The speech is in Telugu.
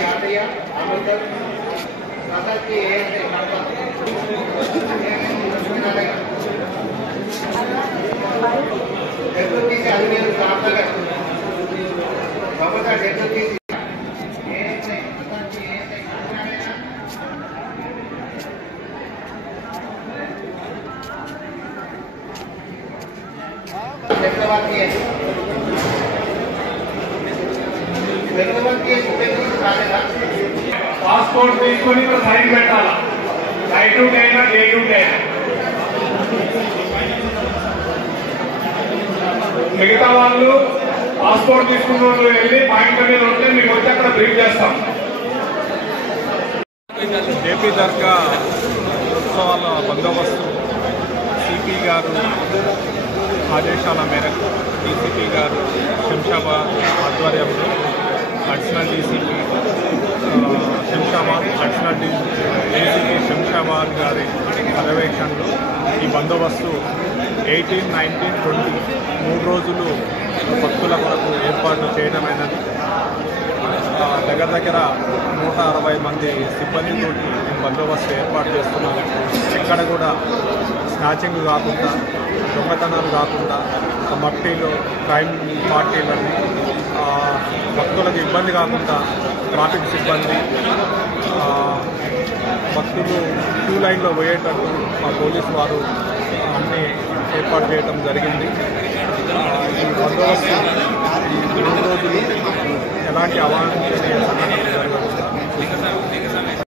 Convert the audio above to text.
यादया अमृतसर दादा जी डेप्यूटी से अजमेर रामनगर बाबा डेप्यूटी पासपोर्ट తీసుకొని సైన్ పెట్టాలా నైట్ డ్యూటీ అయినా డే డ్యూటీ అయినా మిగతా వాళ్ళు పాస్పోర్ట్ తీసుకున్న వాళ్ళు వెళ్ళి పాయింట్ మీద ఉంటే మీకు వచ్చి అక్కడ బ్రీఫ్ చేస్తాం. ఏపీ దర్గా ఉత్సవాల బందోబస్తు సిపి గారు ఆదేశాల మేరకు డీసీపీ గారు శంషాబాద్ ఆధ్వర్యంలో additional DCP Shamshabad additional DCP Shamshabad గారి పర్యవేక్షణలో ఈ బందోబస్తు 18, 19, 20 3 రోజులు భక్తుల కొరకు ఏర్పాటు చేయడమైనది. దగ్గర 160 మంది సిబ్బందితో బందోబస్తు ఏర్పాటు చేస్తున్నాము. ఎక్కడ కూడా స్నాచింగ్ కాకుండా, దొంగతనాలు కాకుండా, మట్టిలో క్రైమ్ పార్టీలని భక్తులకు ఇబ్బంది కాకుండా ట్రాఫిక్ సిబ్బంది భక్తులు క్యూ లైన్లో పోయేటట్టు మా పోలీసు వారు అన్నీ ఏర్పాటు చేయడం జరిగింది. ఈ బందోబస్తు ఈ 3 రోజులు ఎలాంటి అవాంఛనీయ సంఘటనలు జరగదు.